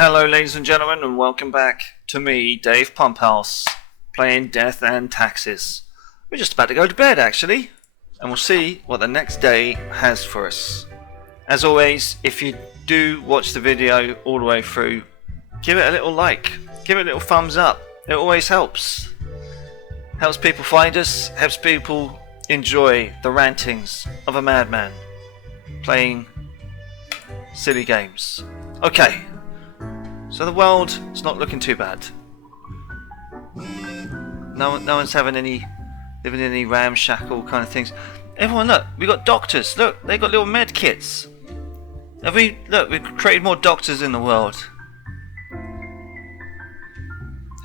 Hello ladies and gentlemen, and welcome back to me, Dave Pumphouse, playing Death and Taxes. We're just about to go to bed actually, and we'll see what the next day has for us. As always, if you do watch the video all the way through, give it a little like, give it a little thumbs up. It always helps. Helps people find us, helps people enjoy the rantings of a madman playing silly games. Okay. So the world is not looking too bad. No one's living in any ramshackle kind of things. Everyone, look, we got doctors. Look, they got little med kits. We've created more doctors in the world.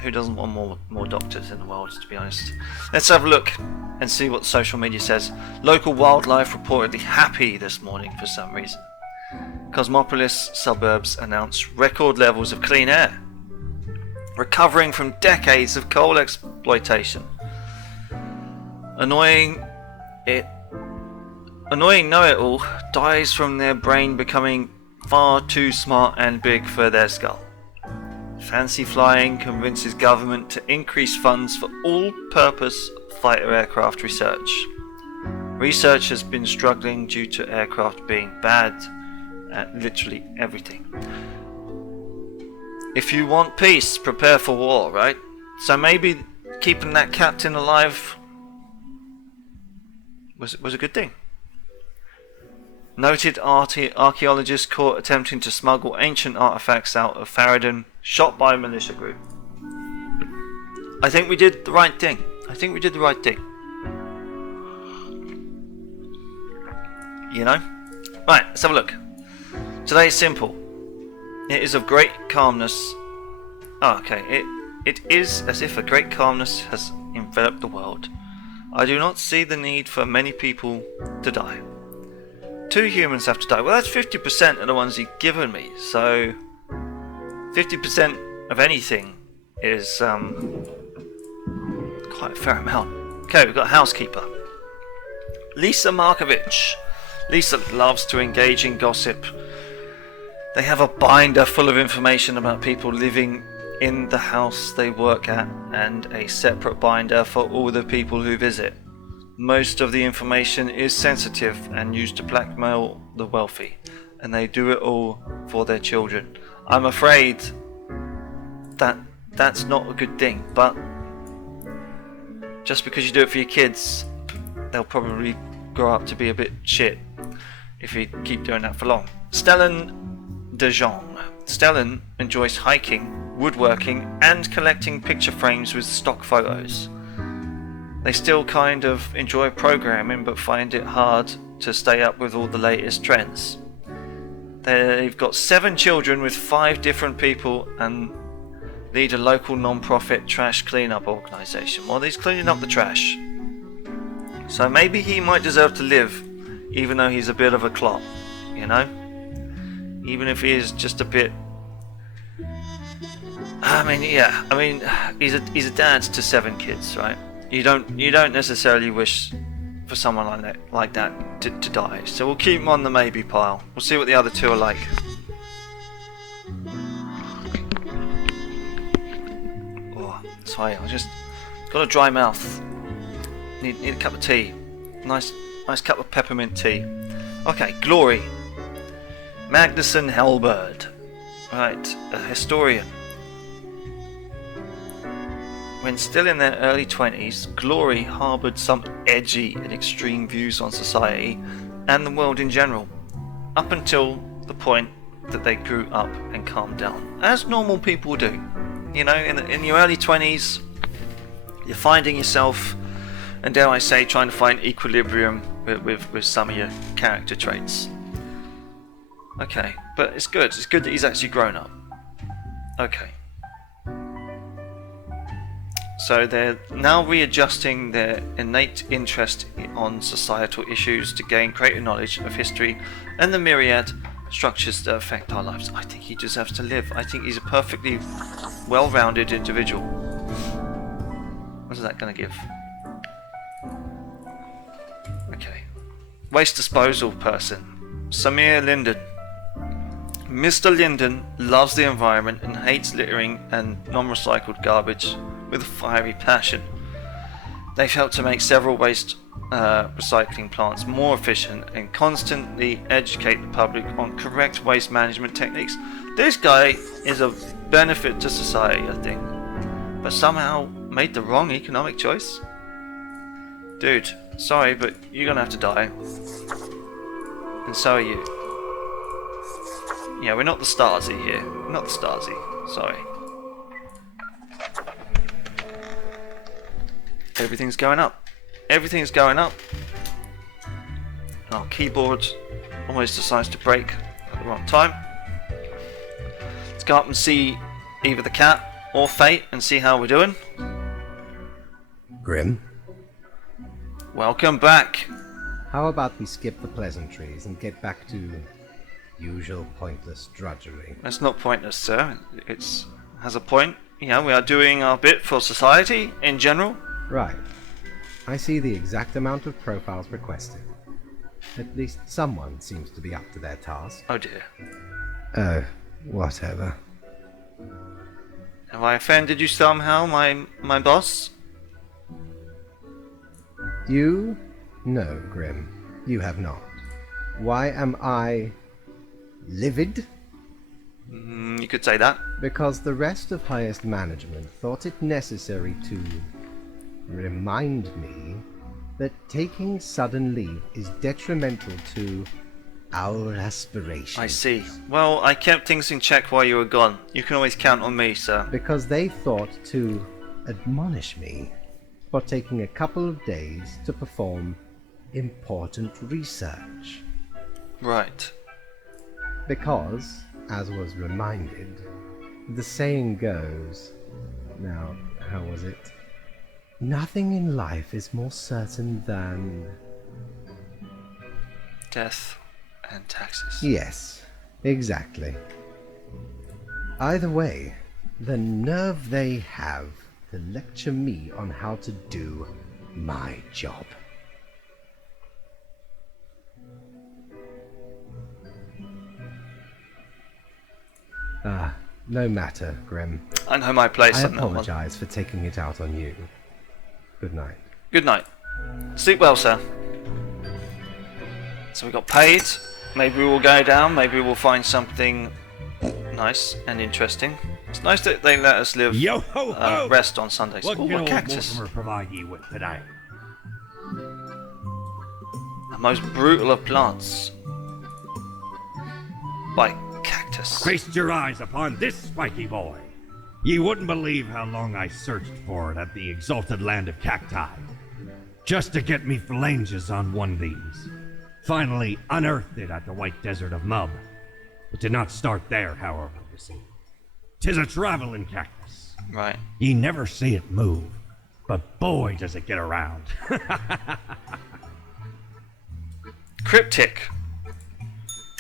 Who doesn't want more doctors in the world, to be honest? Let's have a look and see what social media says. Local wildlife reportedly happy this morning for some reason. Cosmopolis suburbs announce record levels of clean air, recovering from decades of coal exploitation. Annoying know-it-all dies from their brain becoming far too smart and big for their skull. Fancy flying convinces government to increase funds for all-purpose fighter aircraft research. Research has been struggling due to aircraft being bad at literally everything. If you want peace, prepare for war, right? So maybe keeping that captain alive was a good thing. Noted archaeologist caught attempting to smuggle ancient artifacts out of Kharen, shot by a militia group. I think we did the right thing. You know? Right, let's have a look. Today is simple. It is of great calmness. It is as if a great calmness has enveloped the world. I do not see the need for many people to die. 2 humans have to die. Well, that's 50% of the ones you've given me. So 50% of anything is quite a fair amount. Okay, we've got a housekeeper. Lisa Markovich. Lisa loves to engage in gossip. They have a binder full of information about people living in the house they work at, and a separate binder for all the people who visit. Most of the information is sensitive and used to blackmail the wealthy, and they do it all for their children. I'm afraid that that's not a good thing, but just because you do it for your kids, they'll probably grow up to be a bit shit if you keep doing that for long. Stellan De Jong. Stellan enjoys hiking, woodworking, and collecting picture frames with stock photos. They still kind of enjoy programming, but find it hard to stay up with all the latest trends. They've got 7 children with 5 different people and lead a local non-profit trash cleanup organisation. Well, he's cleaning up the trash. So maybe he might deserve to live, even though he's a bit of a clot, you know? Even if he is just a bit. He's a dad to 7 kids, right? You don't necessarily wish for someone like that to die. So we'll keep him on the maybe pile. We'll see what the other 2 are like. Oh, sorry, I just got a dry mouth. Need a cup of tea. Nice cup of peppermint tea. Okay, Glory. Magnuson Hellbird. Right, a historian. When still in their early 20s, Glory harboured some edgy and extreme views on society and the world in general, up until the point that they grew up and calmed down, as normal people do. You know, in your early 20s, you're finding yourself, and dare I say, trying to find equilibrium with some of your character traits. Okay, but it's good. It's good that he's actually grown up. Okay. So they're now readjusting their innate interest on societal issues to gain greater knowledge of history and the myriad structures that affect our lives. I think he deserves to live. I think he's a perfectly well-rounded individual. What is that going to give? Okay. Waste disposal person. Samir Linden. Mr. Linden loves the environment and hates littering and non-recycled garbage with a fiery passion. They've helped to make several waste recycling plants more efficient and constantly educate the public on correct waste management techniques. This guy is a benefit to society, I think, but somehow made the wrong economic choice. Dude, sorry, but you're gonna have to die. And so are you. Yeah, we're not the Stasi here. We're not the Stasi. Sorry. Everything's going up. Everything's going up. And our keyboard almost decides to break at the wrong time. Let's go up and see either the cat or Fate and see how we're doing. Grim, Welcome back. how about we skip the pleasantries and get back to usual pointless drudgery? That's not pointless, sir. It has a point. Yeah, we are doing our bit for society in general. Right. I see the exact amount of profiles requested. At least someone seems to be up to their task. Oh dear. Oh, whatever. Have I offended you somehow, my boss? You? No, Grim. You have not. Why am I livid? You could say that. Because the rest of highest management thought it necessary to remind me that taking sudden leave is detrimental to our aspirations. I see. Well, I kept things in check while you were gone. You can always count on me, sir. Because they thought to admonish me for taking a couple of days to perform important research. Right. Because, as was reminded, the saying goes, now, how was it? Nothing in life is more certain than... Death and taxes. Yes, exactly. Either way, the nerve they have to lecture me on how to do my job. No matter, Grim. I know my place I on that one. apologize for taking it out on you. Good night. Good night. Sleep well, sir. So we got paid. Maybe we'll go down. Maybe we'll find something nice and interesting. It's nice that they let us live Yo ho ho! rest on Sundays. What Ooh, can a old cactus. Mortimer provide you with today? The most brutal of plants. By cactus. Feast your eyes upon this spiky boy. Ye wouldn't believe how long I searched for it at the exalted land of cacti, just to get me phalanges on one of these. Finally unearthed it at the white desert of Mub. It did not start there, however, you see. 'Tis a traveling cactus. Right. Ye never see it move, but boy does it get around. Cryptic.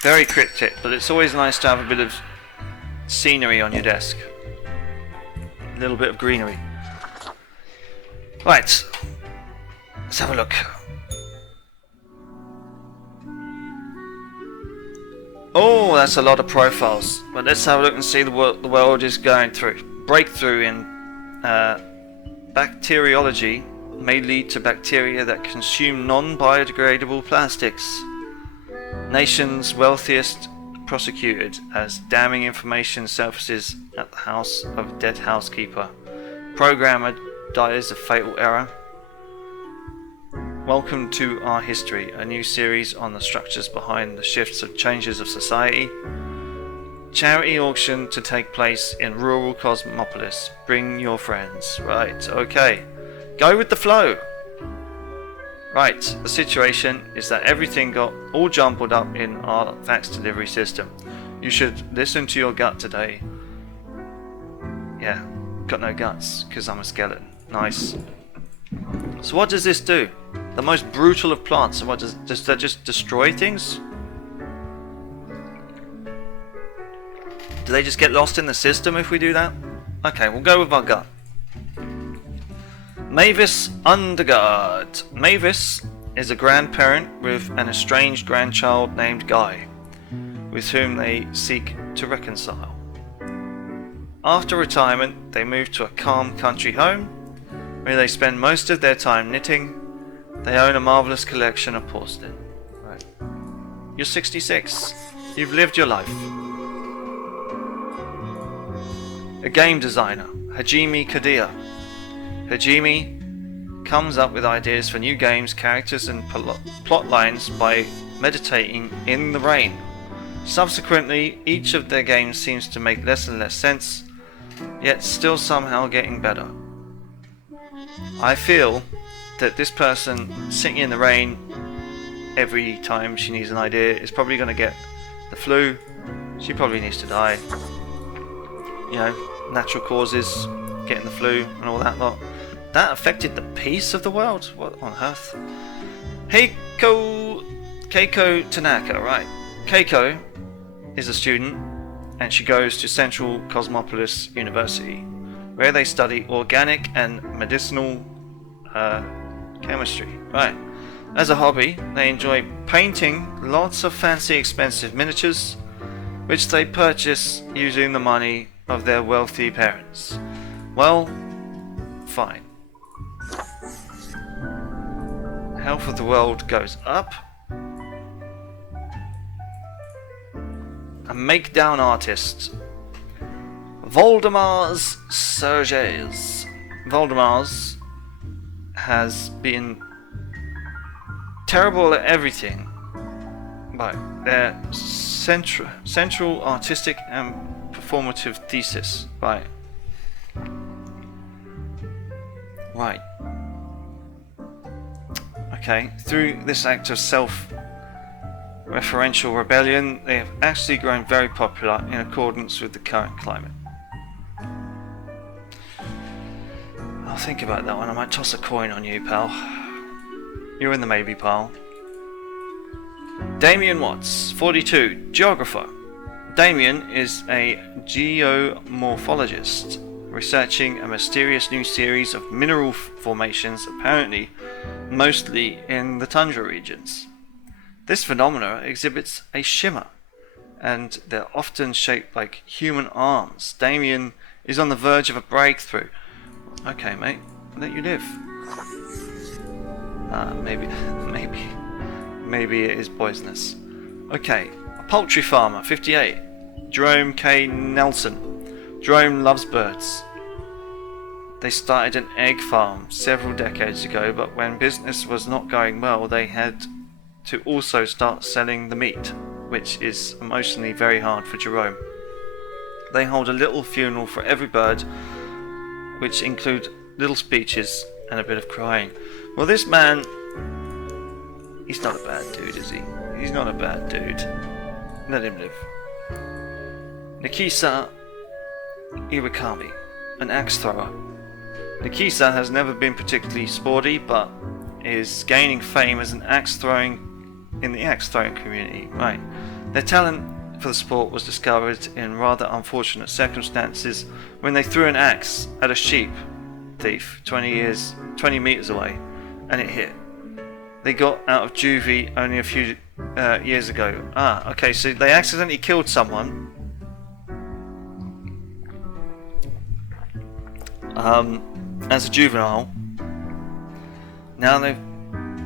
Very cryptic, but it's always nice to have a bit of scenery on your desk. A little bit of greenery. Right. Let's have a look. Oh, that's a lot of profiles. But let's have a look and see what the world is going through. Breakthrough in bacteriology may lead to bacteria that consume non-biodegradable plastics. Nation's wealthiest prosecuted as damning information surfaces at the house of dead housekeeper. Programmer dies of fatal error. Welcome to Our History, a new series on the structures behind the shifts and changes of society. Charity auction to take place in rural Cosmopolis. Bring your friends. Right, okay. Go with the flow. Right, the situation is that everything got all jumbled up in our fax delivery system. You should listen to your gut today. Yeah, got no guts, because I'm a skeleton. Nice. So what does this do? The most brutal of plants. So what does that just destroy things? Do they just get lost in the system if we do that? Okay, we'll go with our gut. Mavis Undergard. Mavis is a grandparent with an estranged grandchild named Guy. with whom they seek to reconcile. After retirement, they move to a calm country home where they spend most of their time knitting. They own a marvelous collection of porcelain. Right. You're 66. You've lived your life. A game designer, Hajime Kadia. Hajime comes up with ideas for new games, characters and plot lines by meditating in the rain. Subsequently, each of their games seems to make less and less sense, yet still somehow getting better. I feel that this person sitting in the rain every time she needs an idea is probably going to get the flu. She probably needs to die. You know, natural causes, getting the flu and all that lot. That affected the peace of the world? What on earth? Keiko Tanaka, right. Keiko is a student and she goes to Central Cosmopolis University where they study organic and medicinal chemistry. Right. As a hobby, they enjoy painting lots of fancy expensive miniatures which they purchase using the money of their wealthy parents. Well, fine. Health of the world goes up. A make-down artist, Voldemars Serges. Voldemars has been terrible at everything, but their central artistic and performative thesis. Right. Okay, through this act of self-referential rebellion, they have actually grown very popular in accordance with the current climate. I'll think about that one. I might toss a coin on you, pal. You're in the maybe pile. Damien Watts, 42, geographer. Damien is a geomorphologist researching a mysterious new series of mineral formations, apparently mostly in the tundra regions. This phenomena exhibits a shimmer, and they're often shaped like human arms. Damien is on the verge of a breakthrough. Okay, mate, let you live. Maybe it is poisonous. Okay, a poultry farmer, 58, Jerome K Nelson. Jerome loves birds. They started an egg farm several decades ago, but when business was not going well, they had to also start selling the meat, which is emotionally very hard for Jerome. They hold a little funeral for every bird, which include little speeches and a bit of crying. Well, this man, he's not a bad dude, is he? He's not a bad dude. Let him live. Nikisa Iwakami, an axe thrower. Nikisa has never been particularly sporty, but is gaining fame as an axe throwing in the axe throwing community. Right. Their talent for the sport was discovered in rather unfortunate circumstances when they threw an axe at a sheep thief 20 meters away, and it hit. They got out of juvie only a few years ago. Okay, so they accidentally killed someone. As a juvenile. Now they've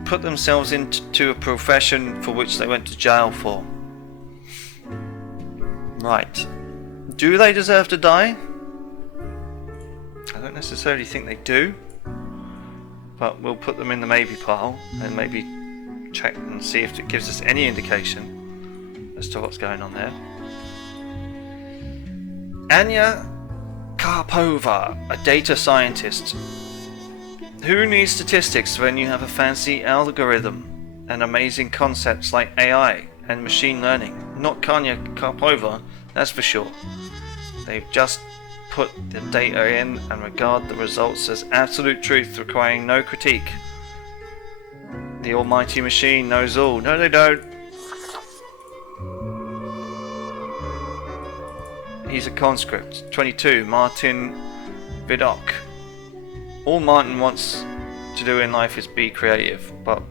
put themselves into a profession for which they went to jail for. Right. Do they deserve to die? I don't necessarily think they do, but we'll put them in the maybe pile and maybe check and see if it gives us any indication as to what's going on there. Anya Karpova, a data scientist. Who needs statistics when you have a fancy algorithm and amazing concepts like AI and machine learning? Not Anya Karpova, that's for sure. They've just put the data in and regard the results as absolute truth, requiring no critique. The almighty machine knows all. No, they don't. He's a conscript. 22, Martin Vidocq. All Martin wants to do in life is be creative, but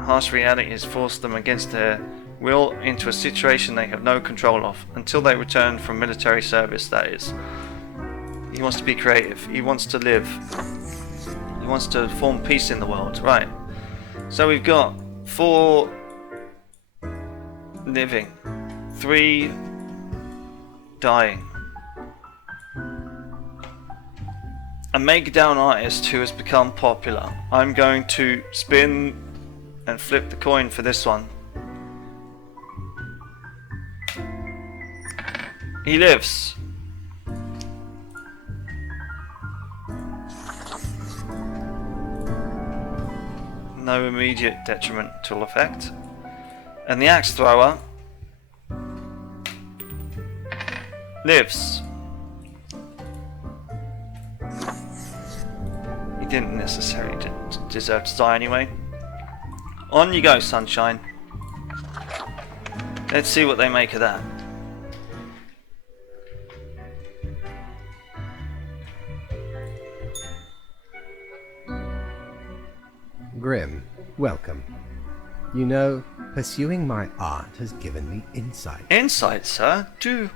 harsh reality has forced them against their will into a situation they have no control of, until they return from military service, that is. He wants to be creative. He wants to live. He wants to form peace in the world. Right. So we've got 4 living, 3 dying. A make-down artist who has become popular. I'm going to spin and flip the coin for this one. He lives. No immediate detrimental effect. And the axe thrower lives. He didn't necessarily deserve to die anyway. On you go, sunshine. Let's see what they make of that. Grim, welcome. You know, pursuing my art has given me insight. Insight, sir? Do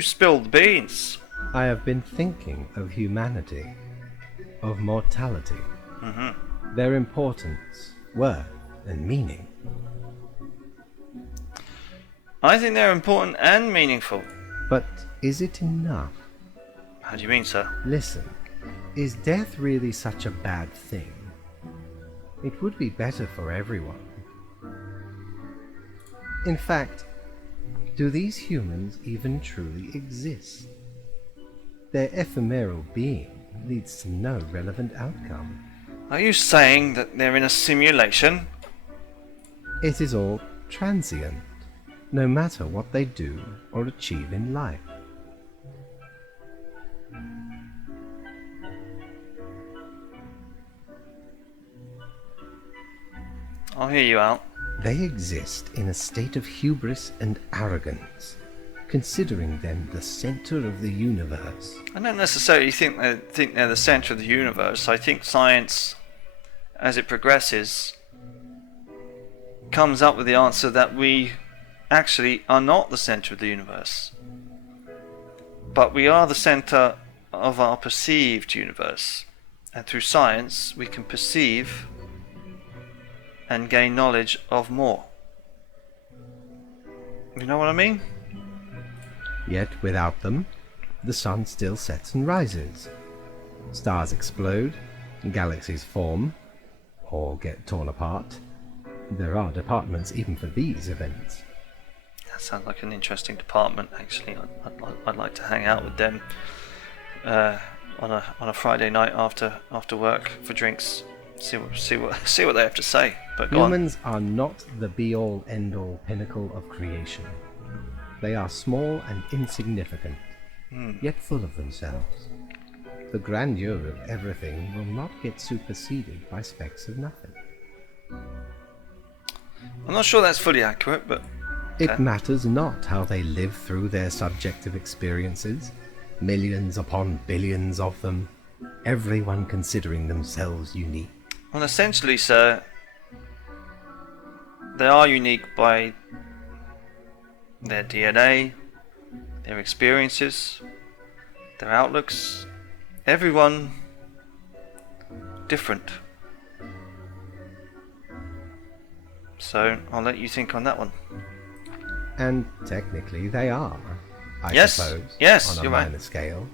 spill the beans. I have been thinking of humanity, of mortality, their importance, worth, and meaning. I think they're important and meaningful. But is it enough? How do you mean, sir? Listen, is death really such a bad thing? It would be better for everyone. In fact, do these humans even truly exist? Their ephemeral being leads to no relevant outcome. Are you saying that they're in a simulation? It is all transient, no matter what they do or achieve in life. I'll hear you out. They exist in a state of hubris and arrogance, considering them the center of the universe. I don't necessarily think they're the center of the universe. I think science, as it progresses, comes up with the answer that we actually are not the center of the universe. But we are the center of our perceived universe. And through science, we can perceive and gain knowledge of more. You know what I mean? Yet without them, the sun still sets and rises. Stars explode, galaxies form, or get torn apart. There are departments even for these events. That sounds like an interesting department, actually. I'd like to hang out with them on a Friday night after work for drinks. See what they have to say. But go on. Humans are not the be-all, end-all pinnacle of creation. They are small and insignificant, yet full of themselves. The grandeur of everything will not get superseded by specks of nothing. I'm not sure that's fully accurate, but It matters not how they live through their subjective experiences, millions upon billions of them, everyone considering themselves unique. Well, essentially, sir, they are unique by their DNA, their experiences, their outlooks. Everyone different. So I'll let you think on that one. And technically they are, I Yes, suppose, yes, on a you're right. minor scale,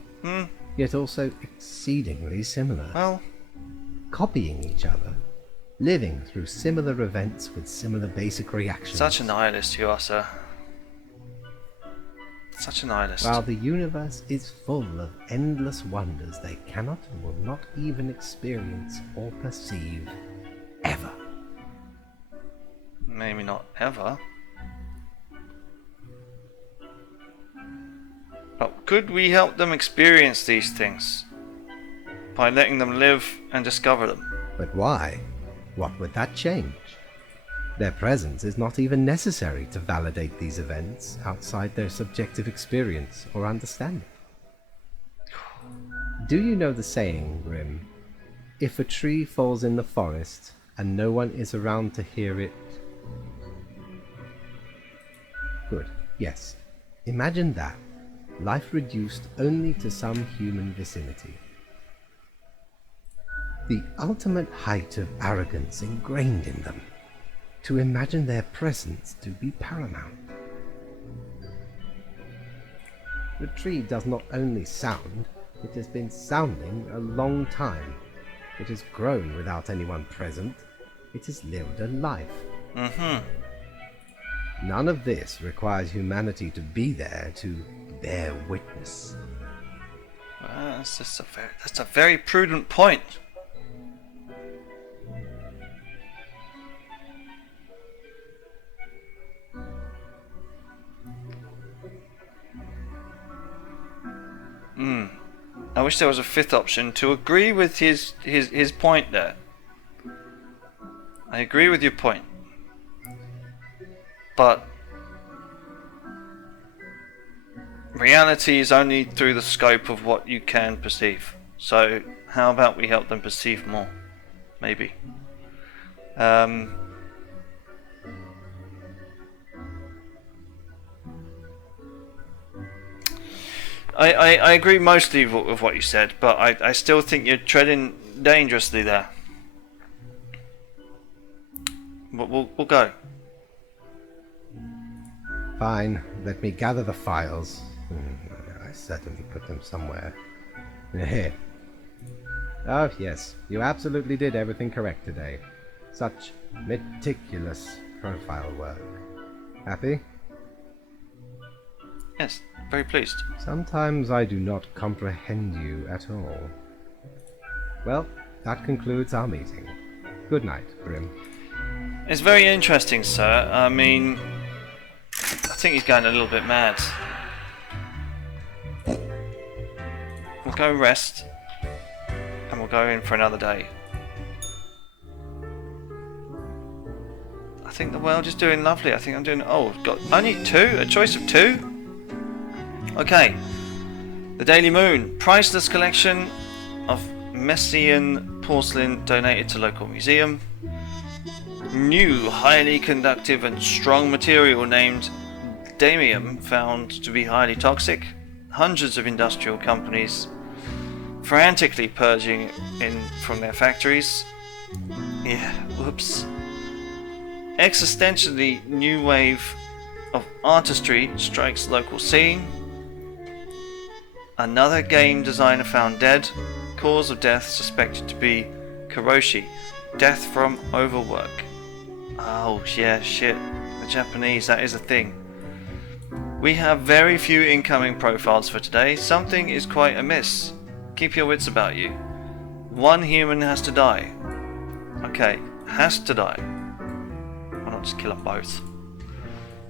yet also exceedingly similar. Well, Copying each other, living through similar events with similar basic reactions. such a nihilist you are, sir. Such a nihilist. While the universe is full of endless wonders they cannot and will not even experience or perceive, ever. Maybe not ever. But could we help them experience these things? By letting them live and discover them. But why? What would that change? Their presence is not even necessary to validate these events outside their subjective experience or understanding. Do you know the saying, Grim? If a tree falls in the forest and no one is around to hear it Good. Yes. Imagine that. Life reduced only to some human vicinity. The ultimate height of arrogance ingrained in them. To imagine their presence to be paramount. The tree does not only sound, it has been sounding a long time. It has grown without anyone present. It has lived a life. None of this requires humanity to be there to bear witness. That's a very prudent point. I wish there was a fifth option to agree with his point there. I agree with your point. But reality is only through the scope of what you can perceive. So how about we help them perceive more? Maybe. I agree mostly with what you said, but I still think you're treading dangerously there. But we'll go. Fine, let me gather the files. I certainly put them somewhere. Here. Oh, yes, you absolutely did everything correct today. Such meticulous profile work. Happy? Yes, very pleased. Sometimes I do not comprehend you at all. Well, that concludes our meeting. Good night, Grim. It's very interesting, sir. I mean, I think he's going a little bit mad. We'll go rest, and we'll go in for another day. I think the world is doing lovely. I think I'm doing... Oh, got only two? A choice of two? Okay. The Daily Moon. Priceless collection of Messian porcelain donated to local museum. New, highly conductive and strong material named damium found to be highly toxic. Hundreds of industrial companies frantically purging in from their factories. Yeah, whoops. Existentially new wave of artistry strikes local scene. Another game designer found dead. Cause of death suspected to be karoshi. Death from overwork. Oh yeah, shit. The Japanese, that is a thing. We have very few incoming profiles for today. Something is quite amiss. Keep your wits about you. One human has to die. Okay, has to die. Why not just kill them both?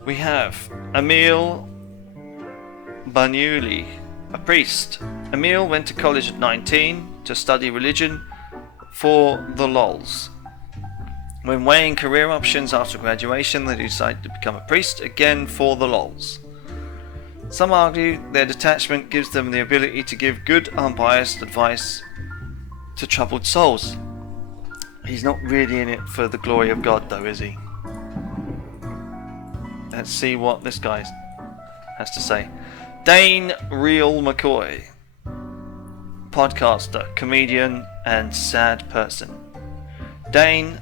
We have Emile Bernoulli, a priest. Emile went to college at 19 to study religion for the lols. When weighing career options after graduation, they decided to become a priest again for the lols. Some argue their detachment gives them the ability to give good, unbiased advice to troubled souls. He's not really in it for the glory of God, though, is he? Let's see what this guy has to say. Dane Real McCoy. Podcaster, comedian, and sad person. Dane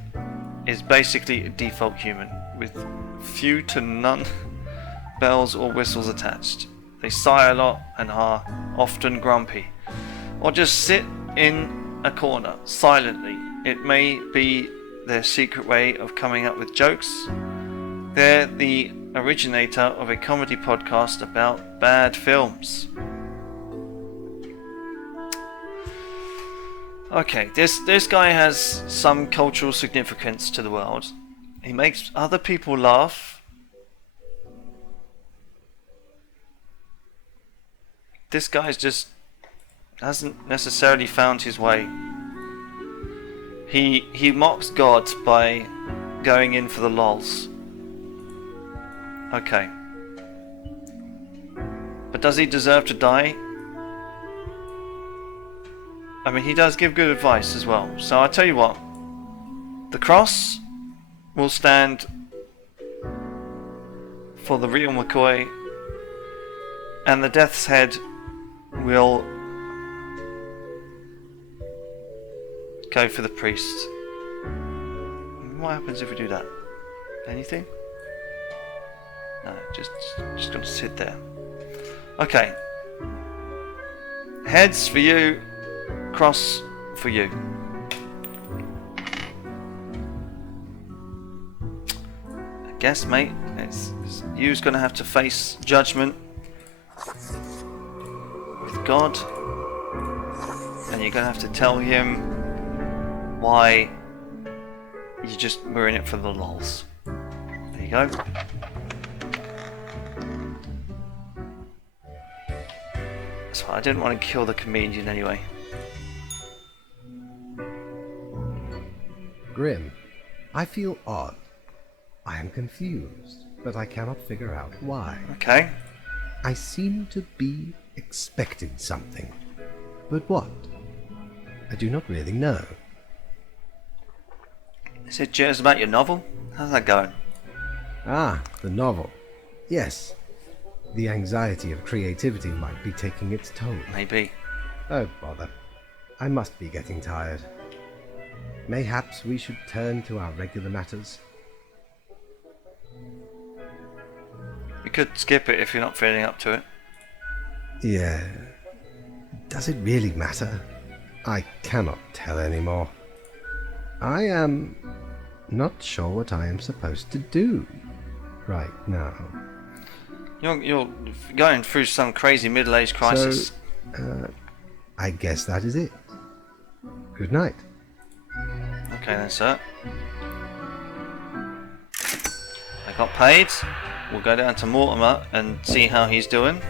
is basically a default human with few to none bells or whistles attached. They sigh a lot and are often grumpy, or just sit in a corner silently. It may be their secret way of coming up with jokes. They're the originator of a comedy podcast about bad films. Okay, this guy has some cultural significance to the world. He makes other people laugh. This guy's just hasn't necessarily found his way. He mocks God by going in for the lols. Okay. But does he deserve to die? I mean, he does give good advice as well. So I tell you what. The cross will stand for the real McCoy, and the Death's Head will go for the priest. What happens if we do that? Anything? No, just gonna sit there. Okay. Heads for you, cross for you. I guess, mate, it's you's gonna have to face judgment with God, and you're gonna have to tell him why you just were in it for the lols. There you go. So I didn't want to kill the comedian anyway. Grim, I feel odd. I am confused, but I cannot figure out why. Okay. I seem to be expecting something. But what? I do not really know. Is it just about your novel? How's that going? Ah, the novel. Yes. The anxiety of creativity might be taking its toll. Maybe. Oh, bother. I must be getting tired. Mayhaps we should turn to our regular matters. You could skip it if you're not feeling up to it. Yeah. Does it really matter? I cannot tell anymore. I am not sure what I am supposed to do right now. You're going through some crazy middle-age crisis. So, I guess that is it. Good night. Okay then, sir. I got paid. We'll go down to Mortimer and see how he's doing.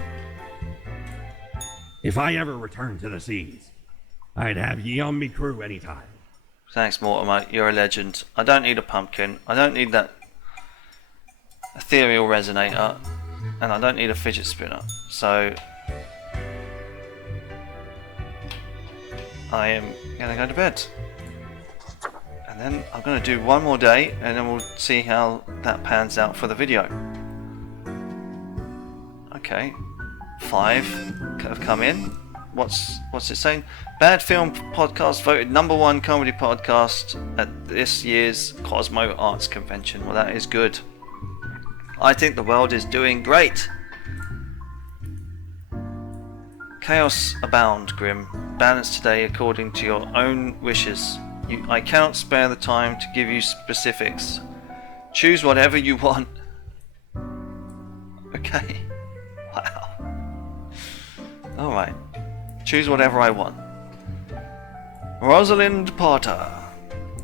If I ever return to the seas, I'd have ye on me crew anytime. Thanks, Mortimer. You're a legend. I don't need a pumpkin. I don't need that ethereal resonator. And I don't need a fidget spinner. So I am gonna go to bed. And then I'm gonna do one more day and then we'll see how that pans out for the video. Okay. 5 have come in. What's it saying? Bad Film Podcast voted #1 comedy podcast at this year's Cosmo Arts Convention. Well, that is good. I think the world is doing great. Chaos abound, Grim. Balance today according to your own wishes. I cannot spare the time to give you specifics. Choose whatever you want. Okay. Wow. Alright. Choose whatever I want. Rosalind Potter.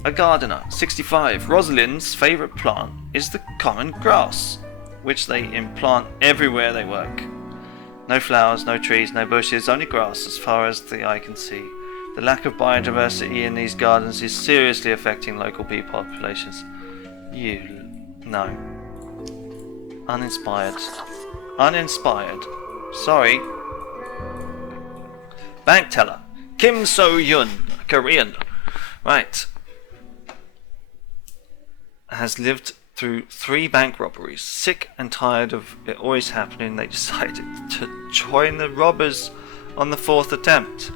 A gardener, 65. Rosalind's favourite plant is the common grass, which they implant everywhere they work. No flowers, no trees, no bushes, only grass as far as the eye can see. The lack of biodiversity in these gardens is seriously affecting local bee populations. No. Uninspired. Uninspired. Sorry. Bank teller. Kim So-yun, Korean. Right. Has lived through 3 bank robberies. Sick and tired of it always happening, they decided to join the robbers on the 4th attempt.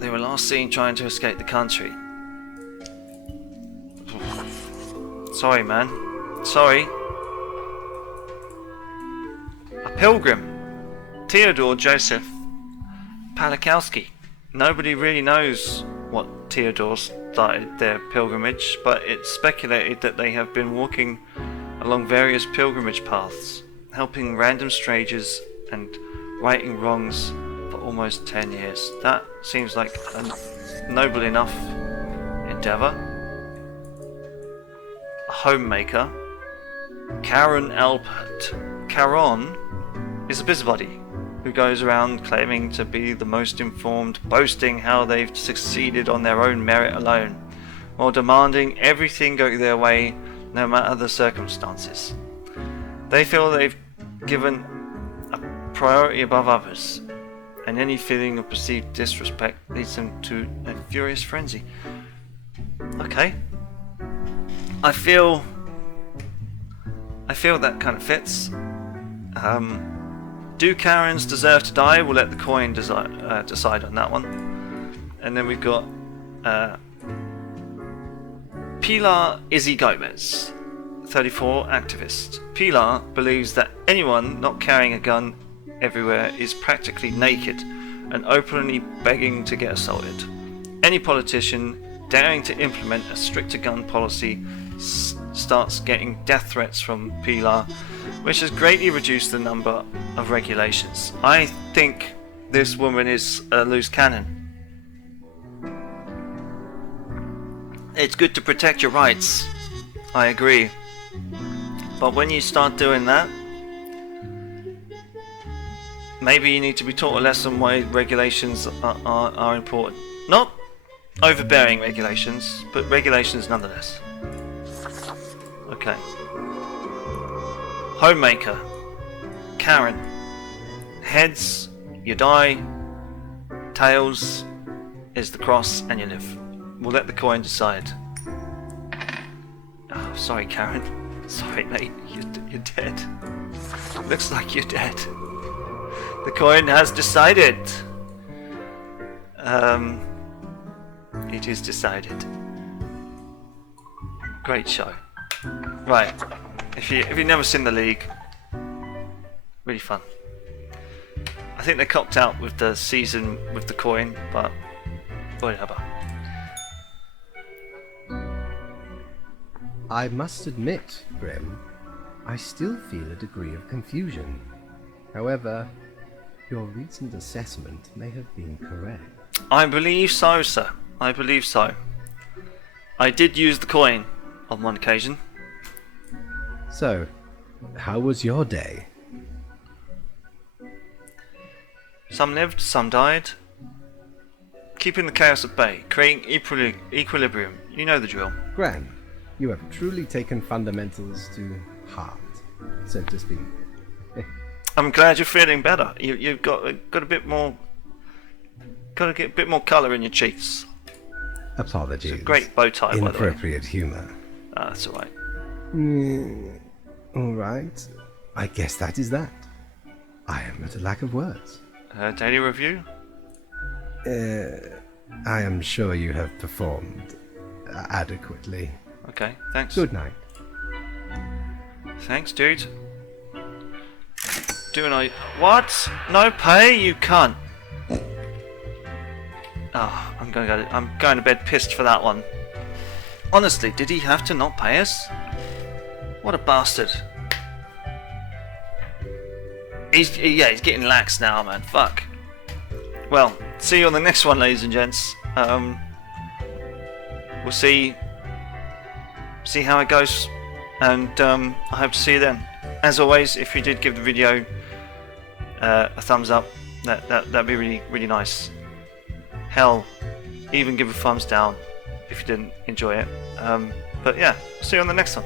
They were last seen trying to escape the country. Sorry, man. Sorry. A pilgrim. Theodore Joseph Palikowski. Nobody really knows what Theodore started their pilgrimage, but it's speculated that they have been walking along various pilgrimage paths, helping random strangers and righting wrongs for almost 10 years. That seems like a noble enough endeavour. A homemaker, Kharen Alpert. Kharen is a busybody who goes around claiming to be the most informed, boasting how they've succeeded on their own merit alone, while demanding everything go their way no matter the circumstances. They feel they've given a priority above others, and any feeling of perceived disrespect leads them to a furious frenzy. Okay. I feel I feel that kind of fits. Do Karens deserve to die? We'll let the coin decide on that one. And then we've got Pilar Izzy Gomez, 34, activist. Pilar believes that anyone not carrying a gun everywhere is practically naked and openly begging to get assaulted. Any politician daring to implement a stricter gun policy starts getting death threats from Pilar, which has greatly reduced the number of regulations. I think this woman is a loose cannon. It's good to protect your rights, I agree. But when you start doing that, maybe you need to be taught a lesson why regulations are important. Not overbearing regulations, but regulations nonetheless. Okay. Homemaker. Kharen. Heads, you die. Tails is the cross, and you live. We'll let the coin decide. Oh, sorry, Kharen. Sorry, mate. You're dead. Looks like you're dead. The coin has decided. It is decided. Great show. Right. If you've never seen The League, really fun. I think they copped out with the season with the coin, but whatever. I must admit, Grim, I still feel a degree of confusion. However, your recent assessment may have been correct. I believe so, sir. I believe so. I did use the coin on one occasion. So, how was your day? Some lived, some died. Keeping the chaos at bay, creating equilibrium. You know the drill. Gran, you have truly taken fundamentals to heart, so to speak. I'm glad you're feeling better. You've got a bit more. Got to get a bit more colour in your cheeks. Apologies. It's a great bow tie, by the way. Inappropriate humour. Ah, that's alright. Alright. I guess that is that. I am at a lack of words. Daily review? I am sure you have performed adequately. Okay, thanks. Good night. Thanks, dude. What? No pay? You cunt. Oh, I'm going to bed pissed for that one. Honestly, did he have to not pay us? What a bastard. He's getting lax now, man. Fuck. Well, see you on the next one, ladies and gents. We'll see how it goes, and I hope to see you then. As always, if you did give the video a thumbs up, that'd be really, really nice. Hell, even give a thumbs down if you didn't enjoy it. But yeah, see you on the next one.